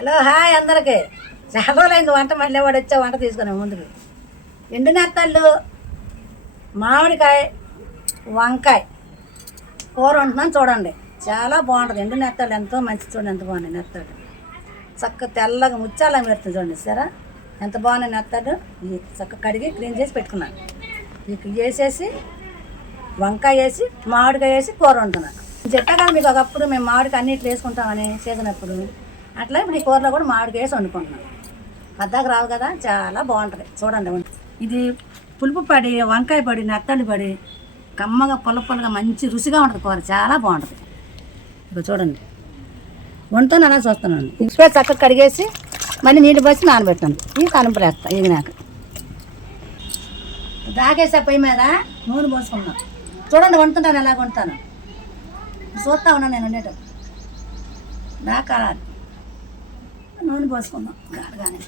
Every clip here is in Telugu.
హలో హాయ్ అందరికీ. చాలా రోజులైంది వంట, మళ్ళీ వాడు వచ్చే వంట తీసుకునే ముందుకు. ఎండు నెత్తళ్ళు, మామిడికాయ, వంకాయ కూర వండుతున్నాను చూడండి. చాలా బాగుంటుంది. ఎండు నెత్తళ్ళు ఎంతో మంచి, చూడండి ఎంత బాగున్నాయి నెత్తళ్ళు. చక్కగా తెల్లగా ముచ్చాలా పెడుతుంది చూడండి. సరే ఎంత బాగున్నాయి నెత్తళ్ళు. ఇవి చక్కగా కడిగి క్లీన్ చేసి పెట్టుకున్నాను. ఇవి వేసేసి వంకాయ వేసి మామిడికాయ వేసి కూర వండుతున్నాను. చెప్పా కదా మీకు ఒకప్పుడు మేము మామిడికాయ అన్నిట్లు వేసుకుంటామని చేసినప్పుడు, అట్లా ఇప్పుడు ఈ కూరలో కూడా మామిడికాయ వేసి వండుకుంటున్నాం. పద్దాకు రావు కదా, చాలా బాగుంటుంది చూడండి. ఇది పులుపు పడి వంకాయ పడి నెత్తళ్ళు పడి కమ్మగా పుల్లగా మంచి రుచిగా ఉంటుంది కూర, చాలా బాగుంటుంది. ఇప్పుడు చూడండి వండుతాను అలా చూస్తున్నాను. ఇసుపేసి చక్కగా కడిగేసి మళ్ళీ నీళ్ళు పోసి నానబెట్టాను. ఇవి తలంపులు వేస్తా ఎగినాక దాగేసా పొయ్యి మీద నూనె పోసుకున్నాను. చూడండి వండుతుంటాను, ఎలాగ వండుతాను చూస్తా ఉన్నాను నేను వండేటప్పుడు. కాలాలి నూనె పోసుకుందాం. కాడగానే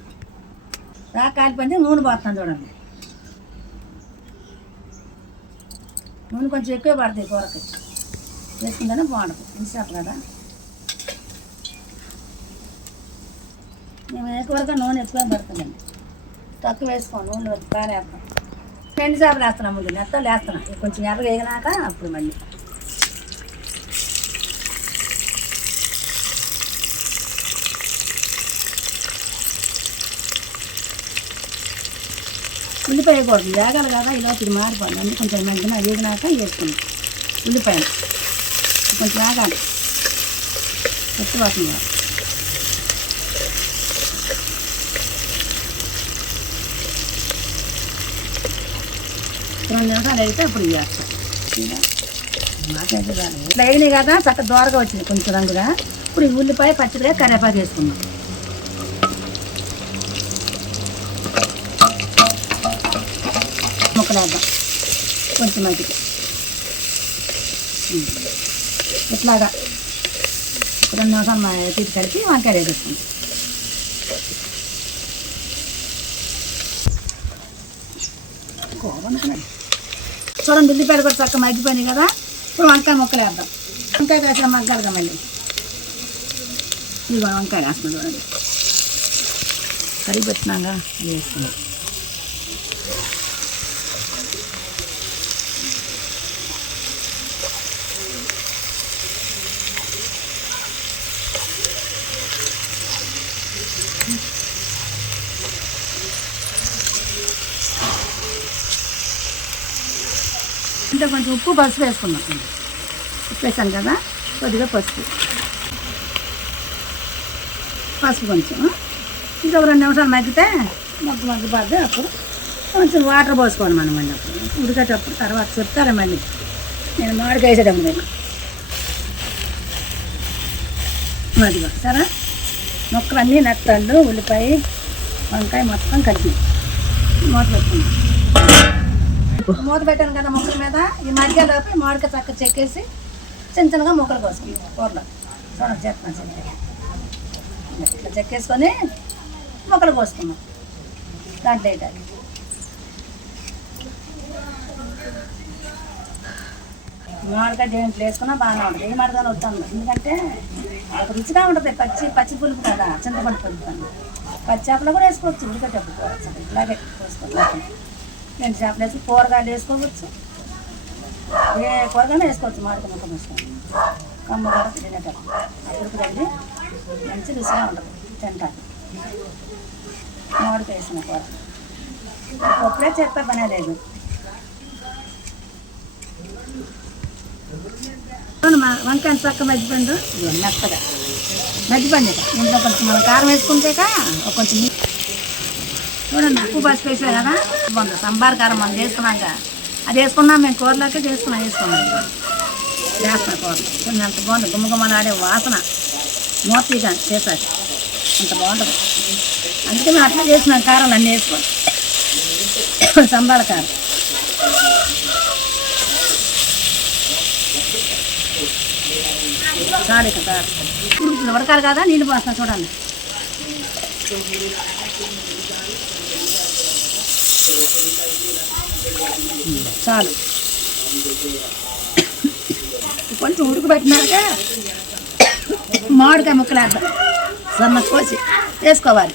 కాలిపోయింది నూనె పోస్తాను చూడండి. నూనె కొంచెం ఎక్కువ పడుతుంది కూరకి, వేసుకుంటేనే బాగుంటుంది. ఇన్సాపు కదా, మేము ఏ కూరగా నూనె ఎక్కువ పడుతుందండి. తక్కువ వేసుకోండి నూనె కాని వేస్తాం. ఎండు చేపలు వేస్తున్నాం, ముందు నెత్తలు వేస్తున్నాం. కొంచెం ఎర్రగా వేగినాక అప్పుడు మళ్ళీ ఉల్లిపాయ వేయకూడదు, వేగాలి కదా, ఇలా ఇది మారిపోవాలి. అన్నీ కొంచెం మధ్యన వేగినాక వేసుకున్నాం. ఉల్లిపాయలు కొంచెం వేగాలి, పచ్చి వాసన కాదు. రెండు నిమిషాలు అయితే అప్పుడు వేస్తాం. ఇట్లా వేగినాయి కదా, చక్కగా దోరగా వచ్చింది కొంచెం రంగుగా. ఇప్పుడు ఈ ఉల్లిపాయ పచ్చిమిరపకాయ కరివేపాకు వేసుకున్నాం. ముక్కలు వేద్దాం కొంచెం మట్టికి. ఇట్లాగా రెండు నిమిషాలు తీసి కలిపి వంకాయ వేసుకుంటాం. చూడండి ఉల్లిపాయలు కూడా చక్కగా మగ్గిపోయినాయి కదా. ఇప్పుడు వంకాయ ముక్కలు వేద్దాం. వంకాయ వేసిన మగ్గాలిగా మళ్ళీ. ఇదిగో వంకాయ వేస్తున్నాం చూడండి, కడిగి పెట్టినాగా వేసుకున్నాం. అంటే కొంచెం ఉప్పు పసుపు వేసుకున్నాం. ఉప్పు వేసాను కదా, కొద్దిగా పసుపు కొంచెం. ఇంకా 2 నిమిషాలు మగ్గితే మొత్తం మగ్గిపోద్ది. అప్పుడు కొంచెం వాటర్ పోసుకోవాలి మనం. మళ్ళీ అప్పుడు ఉడికేటప్పుడు తర్వాత చెప్తారా మళ్ళీ, నేను మామిడికాయ వేసేటప్పుడు నేను మదిగా. సరే మొక్కలన్నీ నెత్తళ్ళు ఉల్లిపాయ వంకాయ మొత్తం కలిపి మూత పెట్టుకున్నాం. మూత పెట్టాను కదా ముక్కల మీద. ఈ మధ్యలోపు మామిడికాయ చక్క చెక్కేసి చిన్నగా ముక్కలు కోసుకుంటాం కూరలో. చూడండి చెప్తాను చిన్నగా ఇట్లా చెక్కేసుకొని ముక్కలు కోసుకున్నాం. దాంట్లో వేయటానికి మామిడికాయ దేంట్లో వేసుకున్నా బాగానే ఉంటుంది. ఏ మామిడికాయ వస్తాను, ఎందుకంటే రుచిగా ఉంటుంది. పచ్చి పులుపు కదా, చింతపండు పులుపుతాను. పచ్చి చేపలు కూడా వేసుకోవచ్చు, ఉడికాయ చెప్పుకోవచ్చు. ఇలాగే వేసుకోవచ్చు. ఎండు చేపలు వేసి కూరగాయలు వేసుకోవచ్చు, ఏ కూరగాయలు వేసుకోవచ్చు. మామిడికాయ ముక్కలు వేసుకోవాలి. కమ్మ కూడా తినేటప్పుడు అప్పుడు రండి మంచి రుచిగా ఉంటుంది తింటాను. మామిడికాయ వేసిన కూర ఒక్కడే చేస్తా పనే లేదు. వంకాయ చక్క మజ్జిపండు మెత్తగా మజ్జిపండు. ఇంట్లో కొంచెం మనం కారం వేసుకుంటే కొంచెం చూడండి ఉప్పు పసుపు వేసా కదా. బాగుంది సంబార్ కారం మనం చేసుకున్నాక అది వేసుకున్నాం. మేము కూరలోకి వేసుకున్నాం వేస్తున్నాం కూరలు. చూడండి అంత బాగుంది, గుమ్మగుమ్మలాడే వాసన మూతగా చేసాక అంత బాగుంటుంది. అందుకే మేము అట్లా చేసినాం. కారాలు అన్నీ వేసుకోవాలి, సంబార కారం. చాలు కదా ఉడకాలి కదా, నీళ్ళు పోస్తాను చూడండి. చాలు కొంచెం ఉడకబెట్టినాక మామిడికాయ ముక్కలు వేద్దాం. సన్న కోసి వేసుకోవాలి.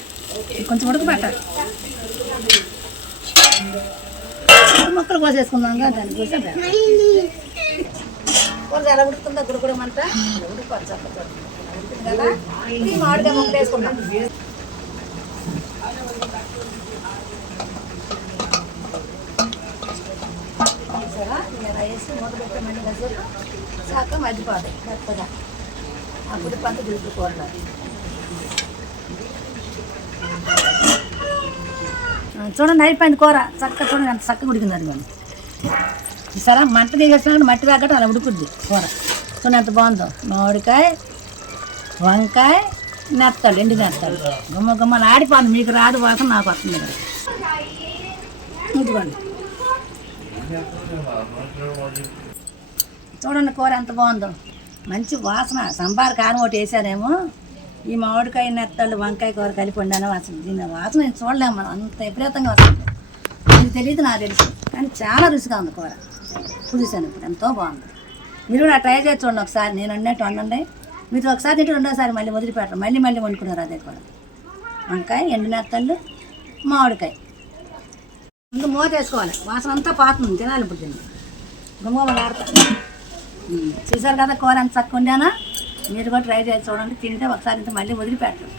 కొంచెం ఉడకబెట్టాలి. మొక్కలు కోసేసుకుందాం దాన్ని కోసి కూర ఎలా ఉడుకుతుందో గుడుకుడమంట ఉడుకోవాలి. ఉడుకుతుంది కదా ఈ మామిడికాయ ముక్కలు వేసుకుందాం. సరే ఇలా వేసి మూత పెట్టమని కాసేపు శాఖ మధ్యపోతాయి మెత్తగా. అప్పుడు పంట దిగుకోవాలి. చూడండి అయిపోయింది కూర చక్కగా. చూడండి అంత చక్కగా ఉడికింది. అది మనం సరే మంట దిగేసినా మట్టి తగ్గట్టు అలా ఉడుకుద్ది కూర. చూడండి ఎంత బాగుందో. మామిడికాయ, వంకాయ, నెత్తాడు, ఎండి నెత్తాడు. గుమ్మ గుమ్మలు ఆడిపోయింది. మీకు రాదు వాసన, నాకు వస్తుంది కదా. ఇదిగోండి చూడండి కూర ఎంత బాగుందో. మంచి వాసన. సంబార్ కారం ఒకటి వేసానేమో. ఈ మామిడికాయ, నెత్తళ్ళు, వంకాయ కూర కలిపి వండాను. వాసన దీని వాసన నేను చూడలేము మనం. అంత విపరీతంగా వస్తుంది. మీకు తెలియదు, నాకు తెలుసు. కానీ చాలా రుచిగా ఉంది కూర. చూసాను ఇప్పుడు ఎంతో బాగుంది. మీరు కూడా ట్రై చేసి చూడండి ఒకసారి. నేను అన్నట్టు వండండి. మీరు ఒకసారి తింటే రెండోసారి మళ్ళీ వదిలిపెట్టరు. మళ్ళీ మళ్ళీ వండుకున్నారు అదే కూర. వంకాయ, ఎండు నెత్తళ్ళు, మామిడికాయ. ఇంకా మూత వేసుకోవాలి. వాసన అంతా పాతుంది. తినాలి ఇప్పుడు తిండి. గుమ్మలు ఆడతాను. చూసారు కదా కూర ఎంత చక్కగా ఉండానా. మీరు కూడా ట్రై చేసి చూడండి. తింటే ఒకసారి ఇంత మళ్ళీ వదిలిపెట్టరు.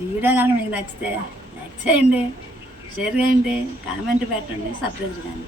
ఈ వీడియో కనుక మీకు నచ్చితే లైక్ చేయండి, షేర్ చేయండి, కామెంట్ పెట్టండి, సబ్స్క్రైబ్ చేయండి.